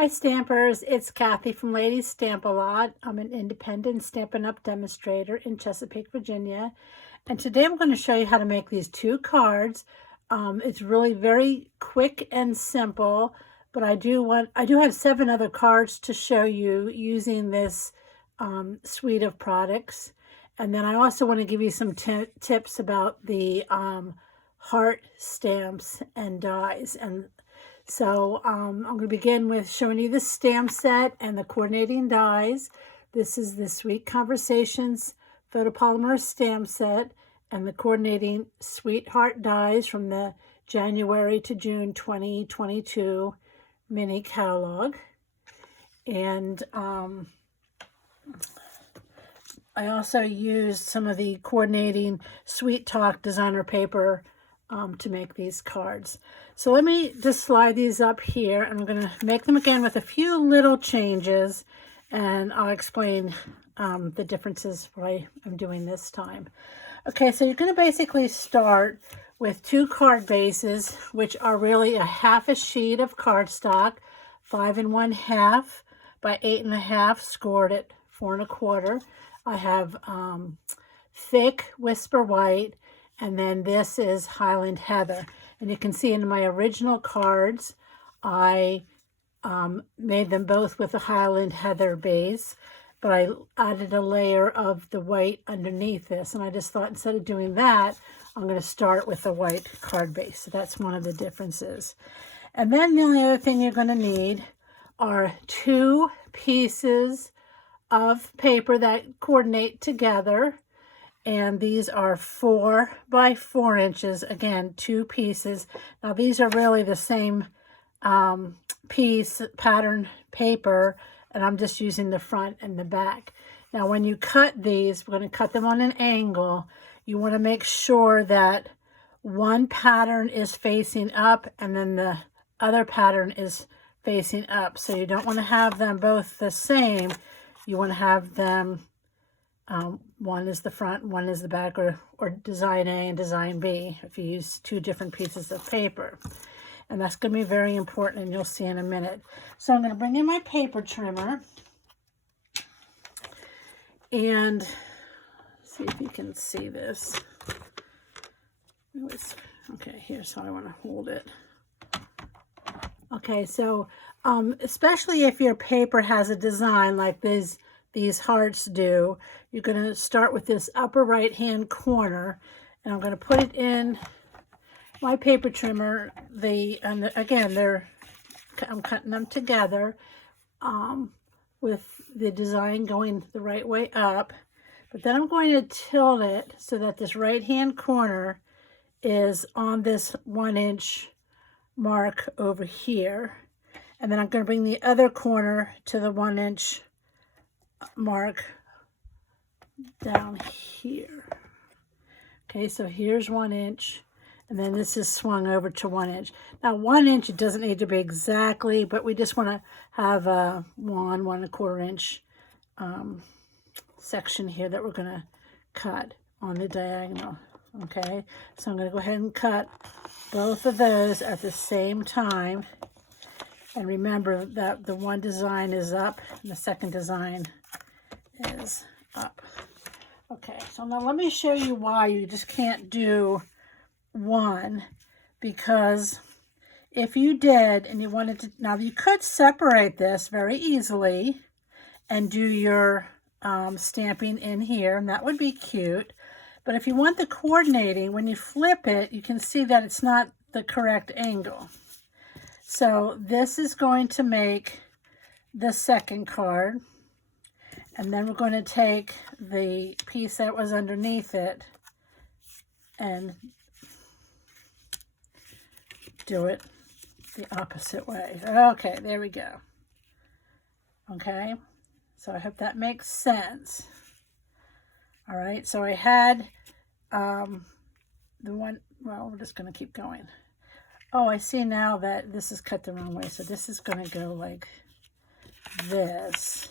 Hi Stampers, it's Kathy from Ladies Stamp A Lot. I'm an independent Stampin' Up! Demonstrator in Chesapeake, Virginia. And today I'm going to show you how to make these 2 cards. It's really very quick and simple, but I do have 7 other cards to show you using this suite of products. And then I also want to give you some tips about the heart stamps and dies. And so I'm going to begin with showing you the stamp set and the coordinating dies. This is the Sweet Conversations photopolymer stamp set and the coordinating Sweetheart dies from the January to June 2022 mini catalog. And I also used some of the coordinating Sweet Talk designer paper to make these cards. So let me just slide these up here, and I'm going to make them again with a few little changes, and I'll explain the differences why I'm doing this time. Okay, so you're going to basically start with 2 card bases, which are really a half a sheet of cardstock, 5 1/2 by 8 1/2, scored at 4 1/4. I have thick Whisper White, and then this is Highland Heather. And you can see in my original cards, I made them both with a Highland Heather base, but I added a layer of the white underneath this. And I just thought instead of doing that, I'm going to start with a white card base. So that's one of the differences. And then the only other thing you're going to need are 2 pieces of paper that coordinate together. And these are 4 by 4 inches. Again, 2 pieces. Now these are really the same piece pattern paper, and I'm just using the front and the back. Now when you cut these, we're going to cut them on an angle. You want to make sure that one pattern is facing up and then the other pattern is facing up. So you don't want to have them both the same. You want to have them one is the front, one is the back, or design A and design B if you use 2 different pieces of paper. And that's going to be very important, and you'll see in a minute. So I'm going to bring in my paper trimmer and see if you can see this. Okay, here's how I want to hold it. Okay, so especially if your paper has a design like these hearts do, you're going to start with this upper right hand corner, and I'm going to put it in my paper trimmer. Again, I'm cutting them together with the design going the right way up, but then I'm going to tilt it so that this right hand corner is on this 1-inch mark over here, and then I'm going to bring the other corner to the 1-inch mark down here. Okay, so here's 1 inch, and then this is swung over to 1 inch. Now 1 inch, it doesn't need to be exactly, but we just want to have a 1 1/4 inch section here that we're going to cut on the diagonal. Okay, so I'm going to go ahead and cut both of those at the same time. And remember that the one design is up and the second design is up. Okay, so now let me show you why you just can't do one, because if you did and you wanted to, now you could separate this very easily and do your stamping in here, and that would be cute. But if you want the coordinating, when you flip it, you can see that it's not the correct angle. So this is going to make the second card. And then we're going to take the piece that was underneath it and do it the opposite way. Okay, there we go. Okay, so I hope that makes sense. All right, so I had the one, well, we're just going to keep going. Oh, I see now that this is cut the wrong way. So this is going to go like this.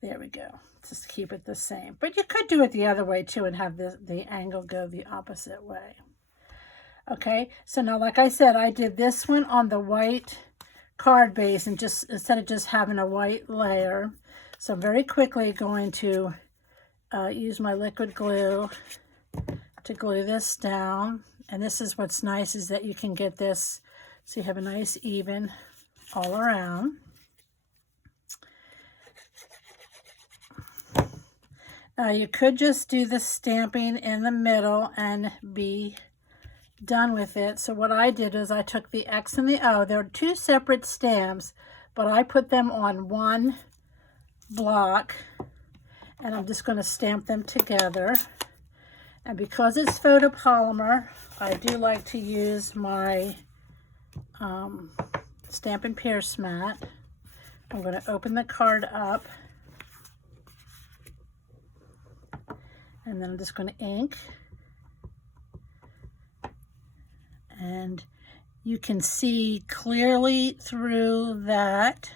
There we go. Just keep it the same. But you could do it the other way too and have the angle go the opposite way. Okay, so now like I said, I did this one on the white card base, and just instead of just having a white layer. So I'm very quickly going to use my liquid glue to glue this down. And this is what's nice, is that you can get this so you have a nice even all around. You could just do the stamping in the middle and be done with it. So what I did is I took the X and the O. They're two separate stamps, but I put them on one block, and I'm just going to stamp them together. And because it's photopolymer, I do like to use my Stampin' Pierce mat. I'm going to open the card up, and then I'm just going to ink. And you can see clearly through that.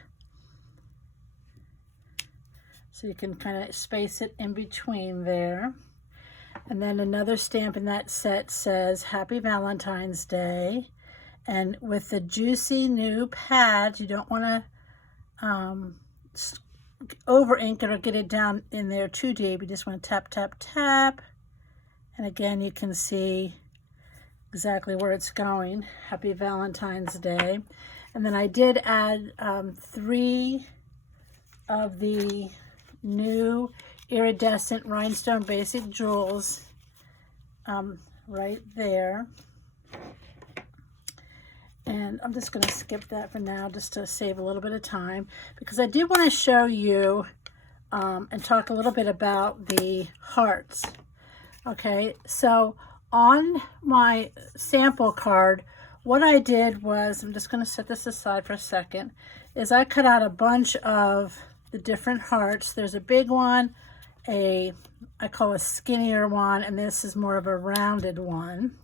So you can kind of space it in between there. And then another stamp in that set says Happy Valentine's Day. And with the juicy new pads, you don't want to over ink it or get it down in there too deep. You just want to tap, tap, tap. And again, you can see exactly where it's going. Happy Valentine's Day. And then I did add 3 of the new iridescent rhinestone basic jewels right there. And I'm just going to skip that for now, just to save a little bit of time, because I do want to show you and talk a little bit about the hearts. Okay, so on my sample card, what I did was, I'm just going to set this aside for a second, is I cut out a bunch of the different hearts. There's a big one, I call a skinnier one, and this is more of a rounded one.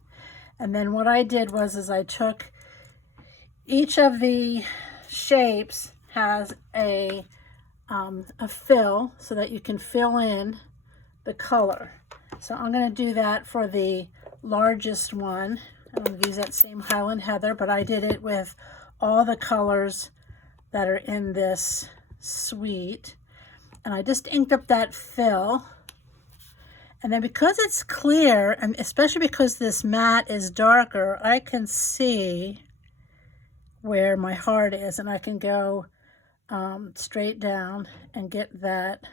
And then what I did was, I took each of the shapes has a fill, so that you can fill in the color. So I'm going to do that for the largest one. I'm going to use that same Highland Heather, but I did it with all the colors that are in this suite. And I just inked up that fill. And then because it's clear, and especially because this mat is darker, I can see where my heart is, and I can go straight down and get that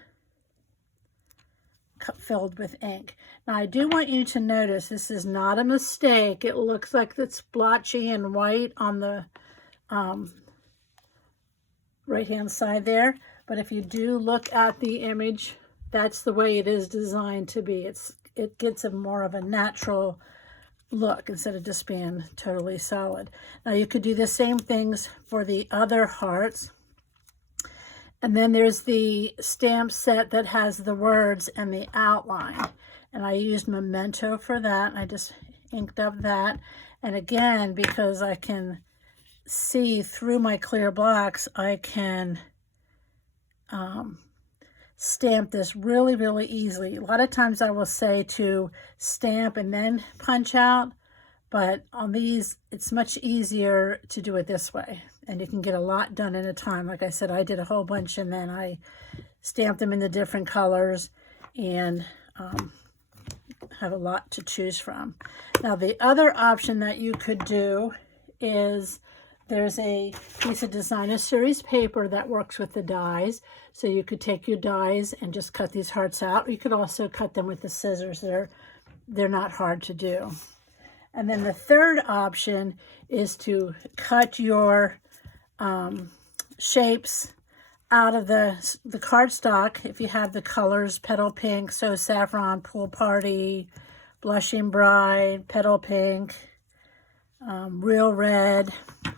filled with ink. Now I do want you to notice this is not a mistake. It looks like it's blotchy and white on the right hand side there, but if you do look at the image, that's the way it is designed to be. It gets a more of a natural look instead of just being totally solid. Now you could do the same things for the other hearts. And then there's the stamp set that has the words and the outline. And I used Memento for that. I just inked up that. And again, because I can see through my clear blocks, I can stamp this really, really easily. A lot of times I will say to stamp and then punch out, but on these, it's much easier to do it this way. And you can get a lot done in a time. Like I said, I did a whole bunch, and then I stamped them in the different colors, and have a lot to choose from. Now, the other option that you could do is there's a piece of Designer Series paper that works with the dies. So you could take your dies and just cut these hearts out. Or you could also cut them with the scissors. They're not hard to do. And then the third option is to cut your shapes out of the cardstock. If you have the colors Petal Pink, So Saffron, Pool Party, Blushing Bride, Petal Pink, Real Red,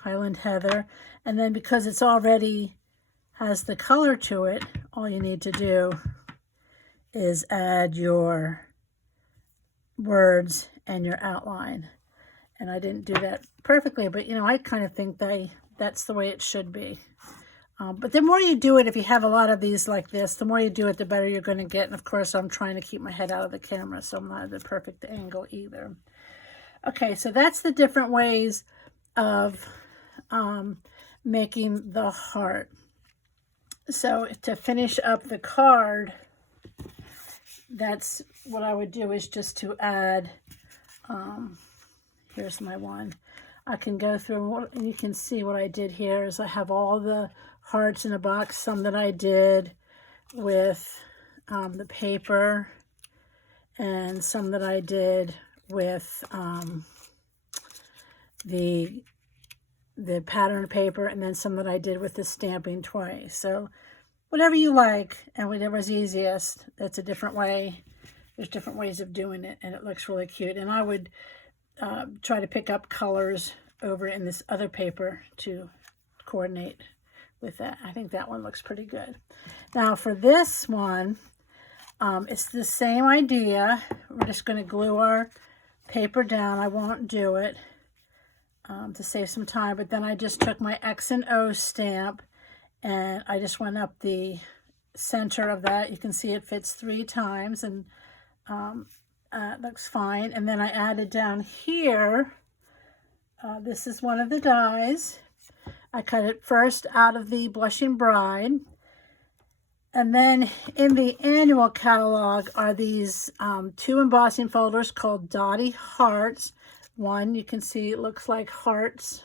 Highland Heather. And then because it's already has the color to it, all you need to do is add your words and your outline. And I didn't do that perfectly, but I kind of think that's the way it should be. But the more you do it, if you have a lot of these like this, the more you do it, the better you're going to get. And of course, I'm trying to keep my head out of the camera, so I'm not at the perfect angle either. Okay, so that's the different ways of making the heart. So to finish up the card, that's what I would do, is just to add, here's my one. I can go through and you can see what I did here is I have all the hearts in a box, some that I did with the paper, and some that I did with the pattern paper, and then some that I did with the stamping toy. So whatever you like and whatever's easiest, that's a different way. There's different ways of doing it, and it looks really cute. And I would try to pick up colors over in this other paper to coordinate with that. I think that one looks pretty good. Now for this one, it's the same idea. We're just going to glue our paper down. I won't do it to save some time, but then I just took my X and O stamp and I just went up the center of that. You can see it fits 3 times, and it looks fine. And then I added down here, this is one of the dies. I cut it first out of the Blushing Bride. And then in the annual catalog are these 2 embossing folders called Dotty Hearts. One, you can see it looks like hearts.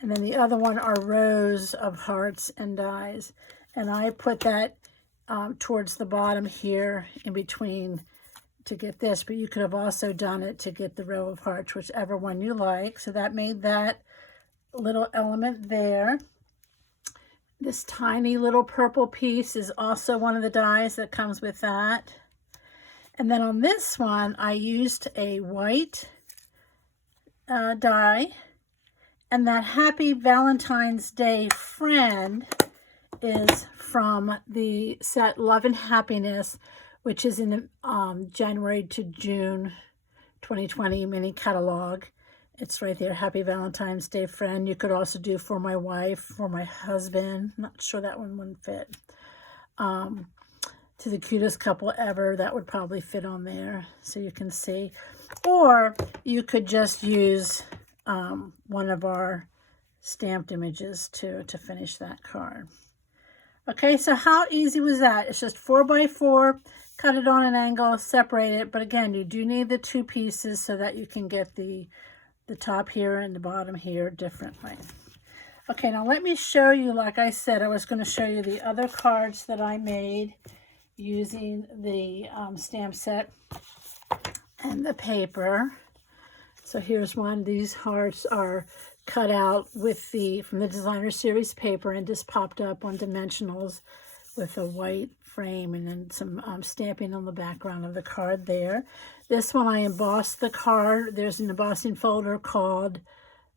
And then the other one are rows of hearts and dies. And I put that towards the bottom here in between to get this, but you could have also done it to get the row of hearts, whichever one you like. So that made that little element there. This tiny little purple piece is also one of the dies that comes with that. And then on this one, I used a white die, and that Happy Valentine's Day Friend is from the set Love and Happiness, which is in the January to June 2020 mini catalog. It's right there, Happy Valentine's Day Friend. You could also do For My Wife, For My Husband. Not sure that one wouldn't fit. To the Cutest Couple Ever, that would probably fit on there, so you can see. Or you could just use one of our stamped images to finish that card. Okay, so how easy was that? It's just 4 by 4, cut it on an angle, separate it. But again, you do need the 2 pieces so that you can get the top here and the bottom here differently. Okay, now let me show you, like I said, I was going to show you the other cards that I made using the stamp set and the paper. So here's one. These hearts are cut out with from the Designer Series paper and just popped up on dimensionals with a white frame, and then some stamping on the background of the card there. This one I embossed the card. There's an embossing folder called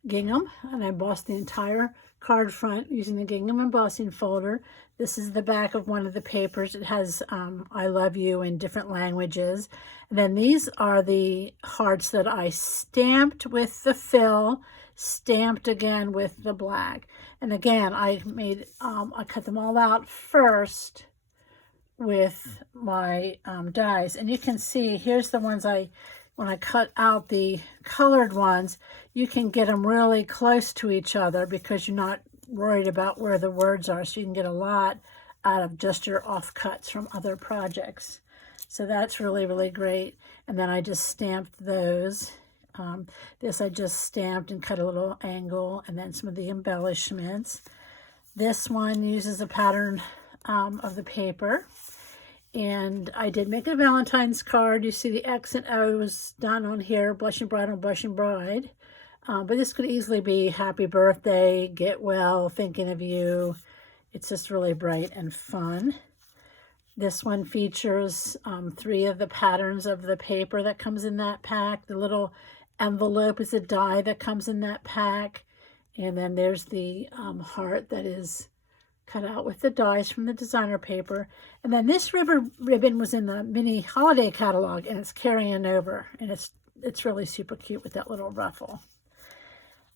Gingham, and I embossed the entire card front using the gingham embossing folder. This is the back of one of the papers. It has I love you in different languages. And then these are the hearts that I stamped with the fill, stamped again with the black. And again, I made I cut them all out first with my dies. And you can see, here's the ones when I cut out the colored ones, you can get them really close to each other because you're not worried about where the words are. So you can get a lot out of just your offcuts from other projects. So that's really, really great. And then I just stamped those. This I just stamped and cut a little angle, and then some of the embellishments. This one uses a pattern of the paper. And I did make a Valentine's card. You see the X and O's done on here, Blushing Bride on Blushing Bride. But this could easily be happy birthday, get well, thinking of you. It's just really bright and fun. This one features 3 of the patterns of the paper that comes in that pack. The little envelope is a die that comes in that pack. And then there's the heart that is cut out with the dies from the designer paper. And then this ribbon was in the mini holiday catalog, and it's carrying over, and it's really super cute with that little ruffle.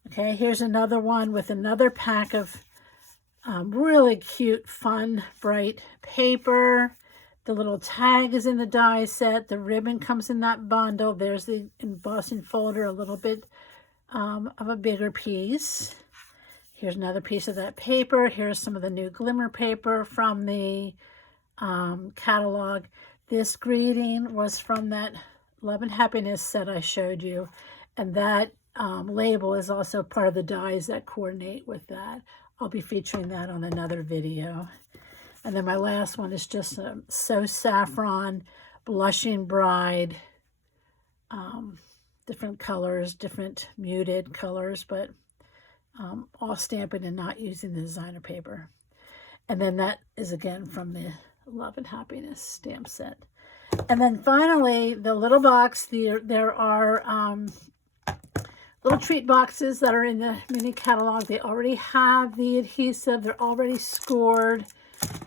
Okay, here's another one with another pack of really cute, fun, bright paper. The little tag is in the die set. The ribbon comes in that bundle. There's the embossing folder, a little bit of a bigger piece. Here's another piece of that paper. Here's some of the new glimmer paper from the catalog. This greeting was from that Love and Happiness set I showed you, and that label is also part of the dies that coordinate with that. I'll be featuring that on another video. And then my last one is just a So Saffron Blushing Bride. Different colors, different muted colors, but all stamping and not using the designer paper. And then that is again from the Love and Happiness stamp set. And then finally, the little box, there are little treat boxes that are in the mini catalog. They already have the adhesive. They're already scored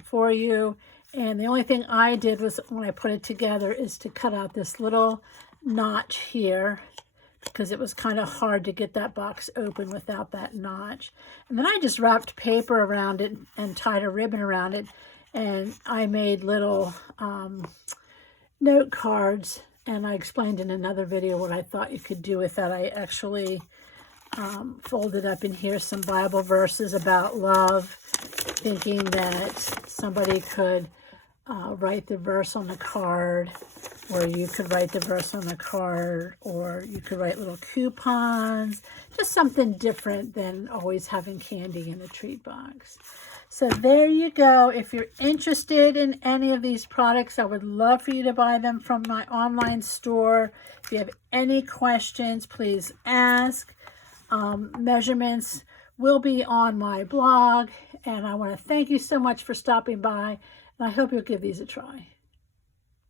for you. And the only thing I did was, when I put it together, is to cut out this little notch here, because it was kind of hard to get that box open without that notch. And then I just wrapped paper around it and tied a ribbon around it. And I made little note cards. And I explained in another video what I thought you could do with that. I actually folded up in here some Bible verses about love, thinking that somebody could write the verse on the card, or you could write the verse on the card, or you could write little coupons, just something different than always having candy in the treat box. So there you go. If you're interested in any of these products, I would love for you to buy them from my online store. If you have any questions, please ask. Measurements will be on my blog, and I want to thank you so much for stopping by, and I hope you'll give these a try.